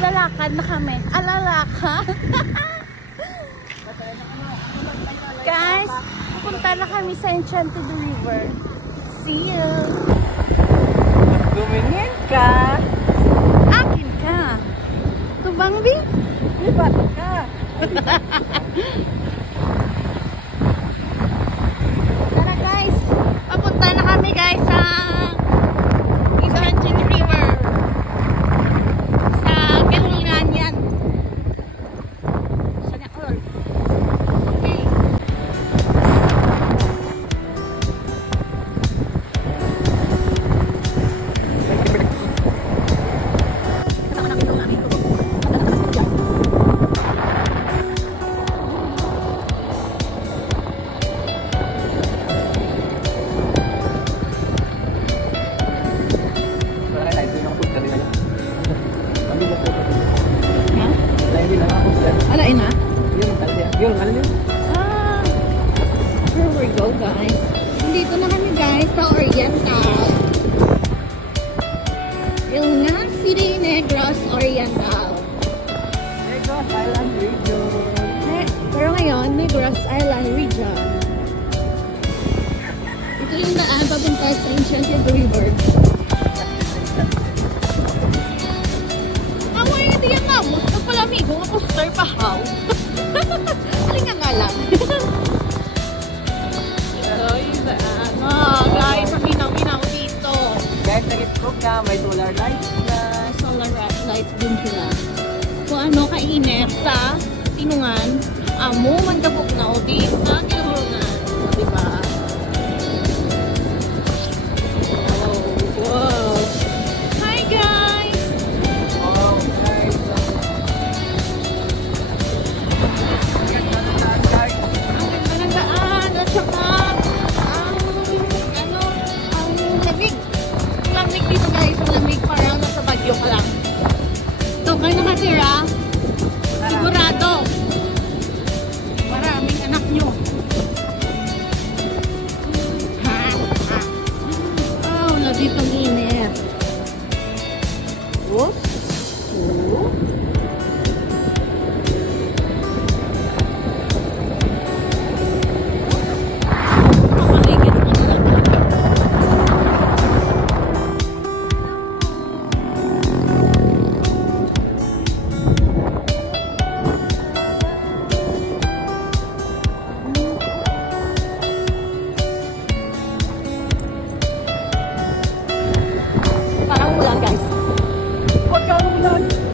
Maglalakad na kami. Alalakad. Guys, pupunta na kami sa Enchanted River. See you. Tumingin ka. Akin ka. Tubangbi? Lipat ka. Tara guys. Papunta na kami guys sa Enchanted River. Sa Galingan yan. Sa Nakol. Okay. Alain na? Ah, here we go guys. Dito na kami guys sa Oriental. Ilngan City, Negros Oriental. Negros Island Region. Pero ngayon, Negros Island Region. Ito yung daan papunta sa Enchanted River. Away, hindi yan nga mo. Nagpalamigo nga poster pa how. Halinga nga lang. Ito yung daan. Oh, guys, maminaw-minaw dito. Guys, nag-stroke na. May solar light na. Solar light din sila. Kung ano kainit sa Tinungan, amo man kabuk na o di sa Tinungan. Diba? Oh, wow. Hi guys! Oh, guys. Guys. Ang ganda ng daan at saka ang lamig. Ang lamig dito guys. Ang lamig parang nasa Bagyo ka lang. Ito kayo nakatira. Sigurado. Maraming anak nyo. Oh, wala ditong init. Whoops.